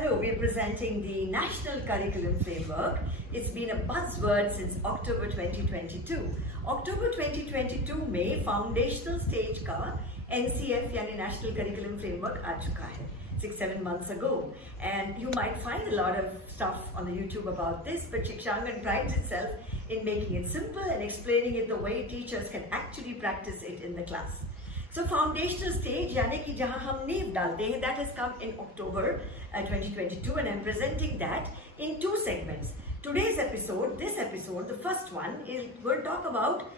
Hello, we're presenting the National Curriculum Framework. It's been a buzzword since October 2022. October 2022 में foundational stage का NCF यानी National Curriculum Framework आ चुका है 6-7 months ago. And you might find a lot of stuff on the YouTube about this, but Shikshangan prides itself in making it simple and explaining it the way teachers can actually practice it in the class. So foundational stage यानी कि जहाँ हम नींव डालते हैं, that has come in October 2022, and I'm presenting that in two segments. Today's episode, the first one, is we'll talk about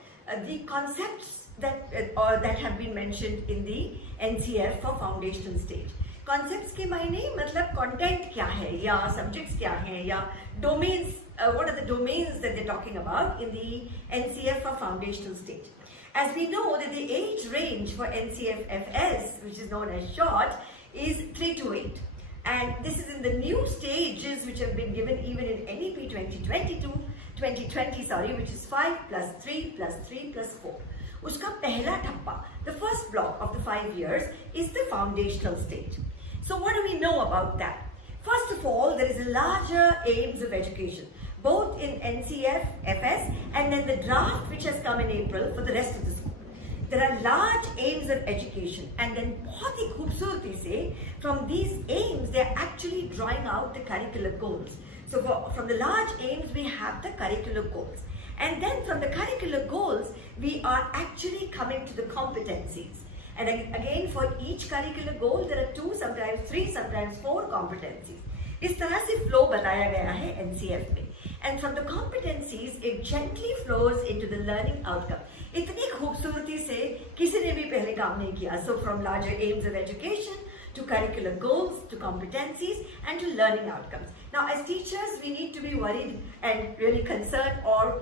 the concepts that have been mentioned in the NCF for foundational stage. Concepts के मायने मतलब content क्या है या subjects क्या हैं या domains, what are the domains that they're talking about in the NCF for foundational stage. As we know that the age range for NCF FS, which is known as short, is 3 to 8. And this is in the new stages which have been given even in NEP 2020, which is 5 plus 3 plus 3 plus 4. Uska pehla thappa, the first block of the 5 years, is the foundational stage. So what do we know about that? First of all, there is a larger aims of education, both in NCF FS and then the draft which has come in April for the rest of the school. There are large aims of education, and then बहुत ही खूबसूरती से from these aims they are actually drawing out the curricular goals. So from the large aims we have the curricular goals, and then from the curricular goals we are actually coming to the competencies. And again for each curricular goal there are 2, sometimes 3, sometimes 4 competencies. इस तरह से flow बताया गया है NCF में. And from the competencies, it gently flows into the learning outcome. इतनी खूबसूरती से किसी ने भी पहले काम नहीं किया. So from larger aims of education to curricular goals to competencies and to learning outcomes. Now as teachers, we need to be worried and really concerned or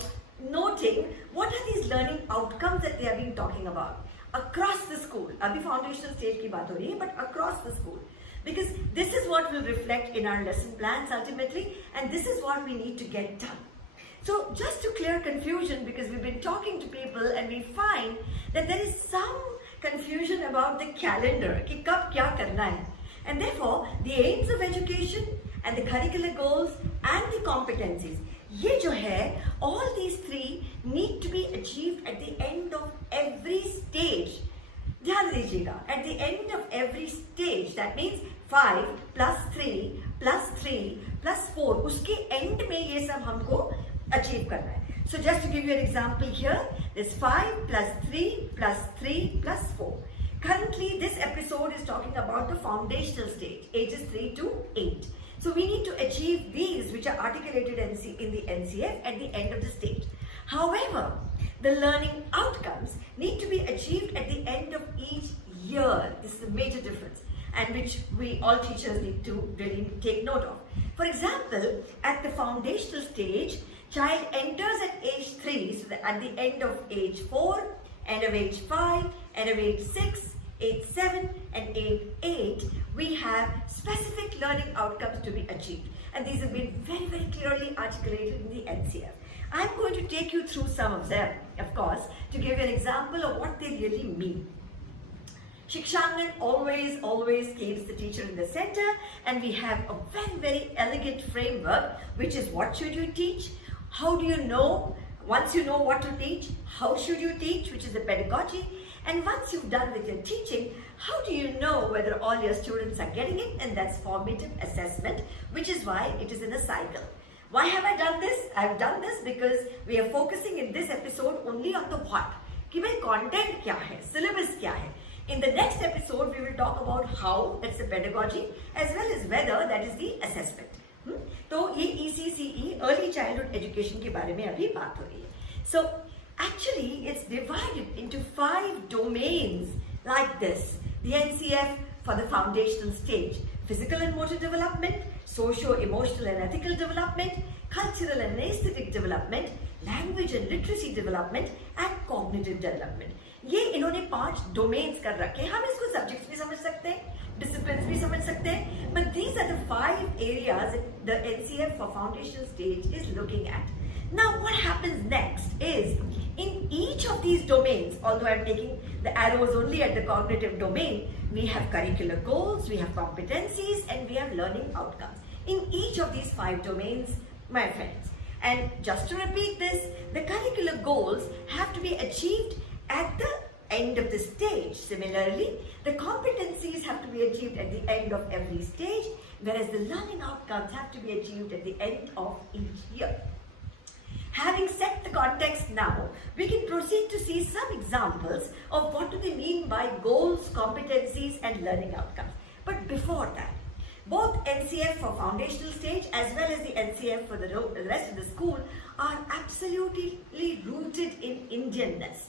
noting what are these learning outcomes that they have been talking about across the school. अभी foundational stage की बात हो रही है, but across the school. Because this is what will reflect in our lesson plans ultimately, and this is what we need to get done. So just to clear confusion, because we've been talking to people and we find that there is some confusion about the calendar, कि कब क्या करना है. And therefore, the aims of education and the curricular goals and the competencies, ये जो है, all these 3 need to be achieved at the end of every stage. ध्यान दीजिएगा, at the end of every stage, that means 5 plus 3 plus 3 plus 4, उसके end में ये सब हमको achieve करना है. So just to give you an example here, there's 5 plus 3 plus 3 plus 4. Currently, this episode is talking about the foundational stage, ages 3 to 8. So we need to achieve these which are articulated in the NCF at the end of the stage. However, the learning outcomes need to be achieved at the end of each year. This is a major difference, and which we all teachers need to really take note of. For example, at the foundational stage, child enters at age 3, so that at the end of age 4, end of age 5, end of age 6, age 7 and age 8, we have specific learning outcomes to be achieved. And these have been very, very clearly articulated in the NCF. I'm going to take you through some of them, of course, to give you an example of what they really mean. Shikshangan always keeps the teacher in the center, and we have a very, very elegant framework, which is what should you teach, how do you know, once you know what to teach, how should you teach, which is the pedagogy, and once you've done with your teaching, how do you know whether all your students are getting it, and that's formative assessment, which is why it is in a cycle. Why have I done this? I've done this because we are focusing in this episode only on the what. कि भाई content क्या है, syllabus क्या है. In the next episode, we will talk about how, that's the pedagogy, as well as whether, that is the assessment. तो ये ECCE, Early Childhood Education के बारे में अभी बात हो रही है. So actually, it's divided into 5 domains like this. The NCF for the foundational stage: physical and motor development, socio-emotional and ethical development, cultural and aesthetic development, language and literacy development, and cognitive development. ये इन्होंने 5 domains कर रखे हैं. हम इसको subjects भी समझ सकते हैं, disciplines भी समझ सकते हैं, but these are the 5 areas that the NCF for foundational stage is looking at. Now what happens next is In each of these domains, although I'm taking the arrows only at the cognitive domain, we have curricular goals, we have competencies, and we have learning outcomes. In each of these 5 domains, my friends. And just to repeat this, the curricular goals have to be achieved at the end of the stage. Similarly, the competencies have to be achieved at the end of every stage, whereas the learning outcomes have to be achieved at the end of each year. Having set the context now, we can proceed to see some examples of what do they mean by goals, competencies, and learning outcomes. But before that, both NCF for foundational stage as well as the NCF for the rest of the school are absolutely rooted in Indianness.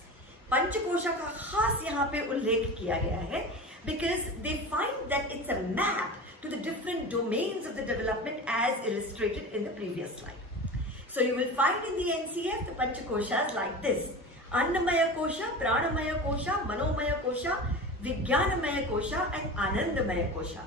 Panchakosha का खास यहाँ पे उल्लेख किया गया है because they find that it's a map to the different domains of the development as illustrated in the previous slide. So you will find in the NCF the Panchakoshas like this: Annamaya Kosha, Pranamaya Kosha, Manomaya Kosha, Vijnanamaya Kosha, and Anandamaya Kosha.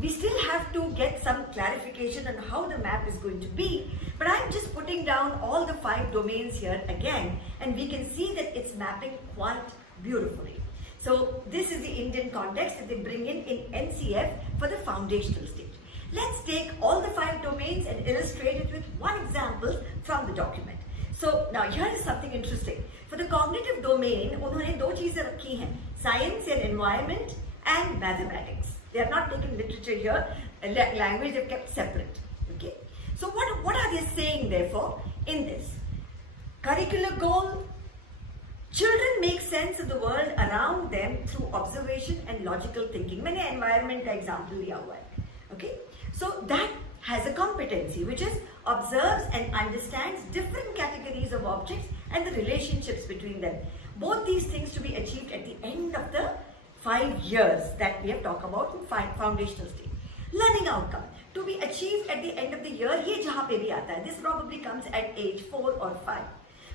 We still have to get some clarification on how the map is going to be, but I'm just putting down all the 5 domains here again, and we can see that it's mapping quite beautifully. So this is the Indian context that they bring in NCF for the foundational stage. Let's take all the 5 domains and illustrate it with one example from the document. So now here is something interesting. For the cognitive domain, उन्होंने 2 चीजें रखी हैं: science and environment and mathematics. They have not taken literature here, language they've kept separate. Okay. So what are they saying therefore in this? Curricular goal: children make sense of the world around them through observation and logical thinking. मैंने environment का example लिया हुआ है. Okay. So that has a competency which is observes and understands different categories of objects and the relationships between them. Both these things to be achieved at the end of the 5 years that we have talked about in foundational stage. Learning outcome to be achieved at the end of the year, ये जहाँ पे भी आता है. This probably comes at age 4 or 5.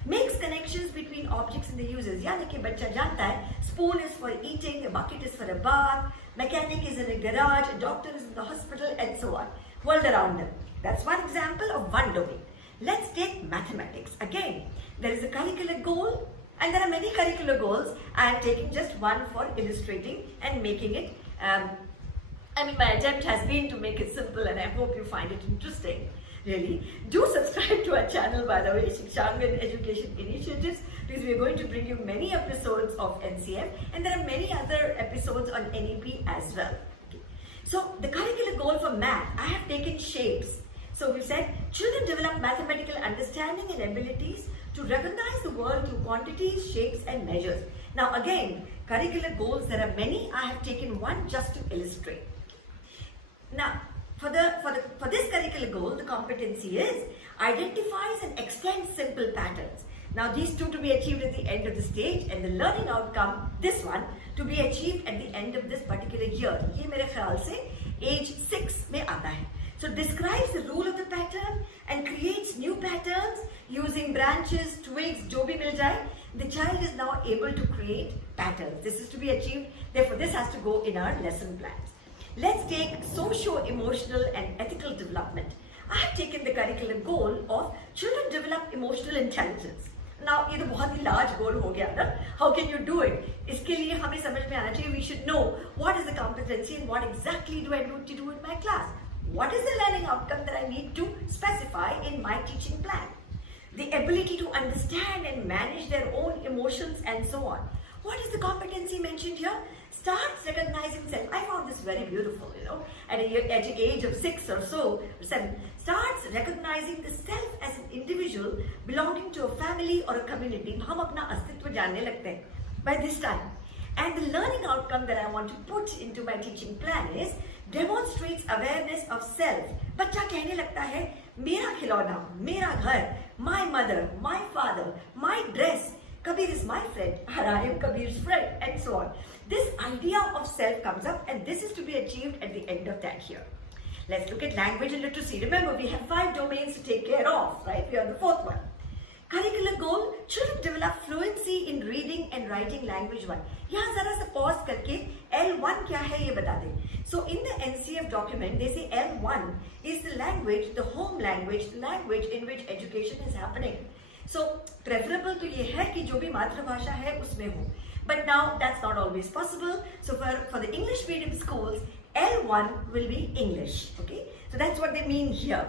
Makes connections between objects and the users. यानी कि बच्चा जानता है spoon is for eating, a bucket is for a bath, mechanic is in a garage, a doctor is in the hospital, and so on. World around them. That's one example of one domain. Let's take mathematics. Again, there is a curricular goal and there are many curricular goals. I am taking just one for illustrating and making it. My attempt has been to make it simple, and I hope you find it interesting. Really, do subscribe to our channel, by the way, Shikshangan Education Initiatives, because we are going to bring you many episodes of NCF, and there are many other episodes on NEP as well. Okay. So the curricular goal for math, I have taken shapes. So we said children develop mathematical understanding and abilities to recognize the world through quantities, shapes, and measures. Now again, curricular goals, there are many. I have taken one just to illustrate. Now, for this curricular goal, the competency is identifies and extends simple patterns. Now these 2 to be achieved at the end of the stage, and the learning outcome, this one, to be achieved at the end of this particular year. ये मेरे ख्याल से age 6 में आता है. So describes the rule of the pattern and creates new patterns using branches, twigs, जो भी मिल जाए. The child is now able to create patterns. This is to be achieved. Therefore, this has to go in our lesson plans. Let's take socio-emotional and ethical development. I have taken the curricular goal of children develop emotional intelligence. Now, ये तो बहुत ही large goal हो गया ना? How can you do it? इसके लिए हमें समझ में आना चाहिए. We should know what is the competency and what exactly do I need to do in my class. What is the learning outcome that I need to specify in my teaching plan? The ability to understand and manage their own emotions and so on. What is the competency mentioned here? Starts recognizing self. I found this very beautiful, at the age of 6 or so, 7, starts recognizing the self as an individual belonging to a family or a community. हम अपना अस्तित्व जानने लगते हैं by this time. And the learning outcome that I want to put into my teaching plan is demonstrates awareness of self. बच्चा कहने लगता है मेरा खिलौना, मेरा घर, my mother, my father, my dress, Kabir is my friend, or I am Kabir's friend, and so on. This idea of self comes up, and this is to be achieved at the end of that year. Let's look at language and literacy. Remember, we have 5 domains to take care of, right? We are the 4th one. Curricular goal, children develop fluency in reading and writing language 1. यहाँ जरा सा pause करके L1 क्या है ये बता दें. So in the NCF document, they say L1 is the language, the home language, the language in which education is happening. So preferable तो ये है कि जो भी मातृभाषा है उसमें हो. But now that's not always possible. So for the English medium schools, L1 will be English. Okay, so that's what they mean here.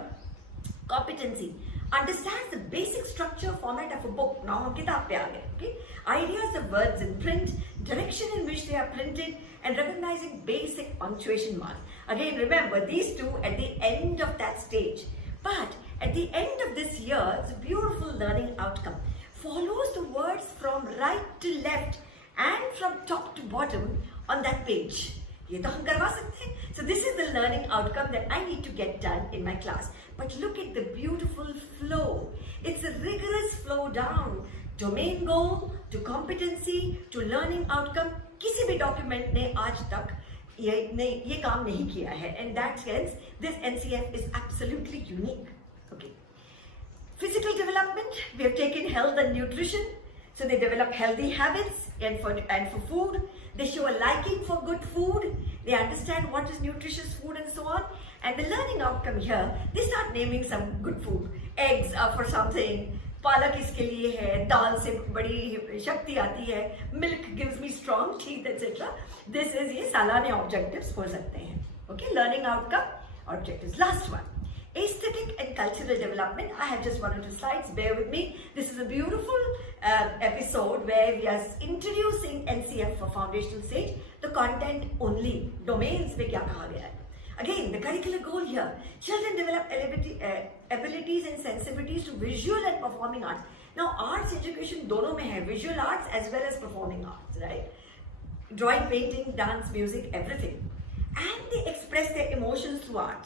Competency understands the basic structure format of a book. Now हम किताब पे आ गए. Okay, ideas of words in print, direction in which they are printed, and recognizing basic punctuation marks. Again, remember these two at the end of that stage. But at the end of this year, it's a beautiful learning outcome. Follows the words from right to left and from top to bottom on that page. ये तो हम करवा सकते हैं. So this is the learning outcome that I need to get done in my class. But look at the beautiful flow. It's a rigorous flow down. Domain goal to competency to learning outcome. किसी भी document ने आज तक ये काम नहीं किया है. In that sense, this NCF is absolutely unique. Okay. Physical development, we have taken health and nutrition. So they develop healthy habits and for food. They show a liking for good food. They understand what is nutritious food and so on. And the learning outcome here, they start naming some good food. Eggs are for something. पालक इसके लिए है, दाल से बड़ी शक्ति आती है, milk gives me strong teeth, etc. This is ये सालाने objectives हो सकते हैं. Okay, learning outcome, objectives. Last one. Aesthetic and cultural development. I have just 1 or 2 slides, bear with me. This is a beautiful episode where we are introducing NCF for foundational stage. The content only, domains में क्या कहा गया है. Again, the curricular goal here, children develop abilities and sensitivities to visual and performing arts. Now, arts education दोनों में है, visual arts as well as performing arts, right? Drawing, painting, dance, music, everything. And they express their emotions through art.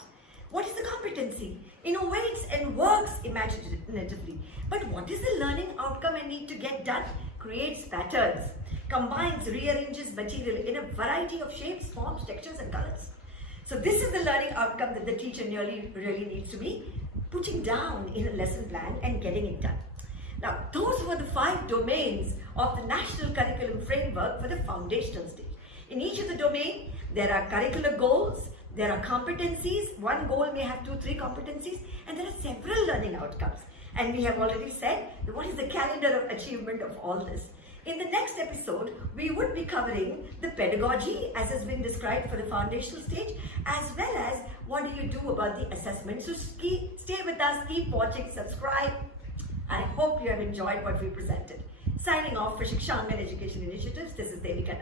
What is the competency? Innovates and works imaginatively. But what is the learning outcome I need to get done? Creates patterns, combines, rearranges material in a variety of shapes, forms, textures and colors. So this is the learning outcome that the teacher really needs to be putting down in a lesson plan and getting it done. Now, those were the 5 domains of the National Curriculum Framework for the foundational stage. In each of the domain, there are curricular goals, there are competencies. One goal may have 2-3 competencies, and there are several learning outcomes. And we have already said what is the calendar of achievement of all this. In the next episode, we would be covering the pedagogy as has been described for the foundational stage, as well as what do you do about the assessment. So stay with us, keep watching, subscribe. I hope you have enjoyed what we presented. Signing off for Shikshangan Education Initiatives, this is Devika.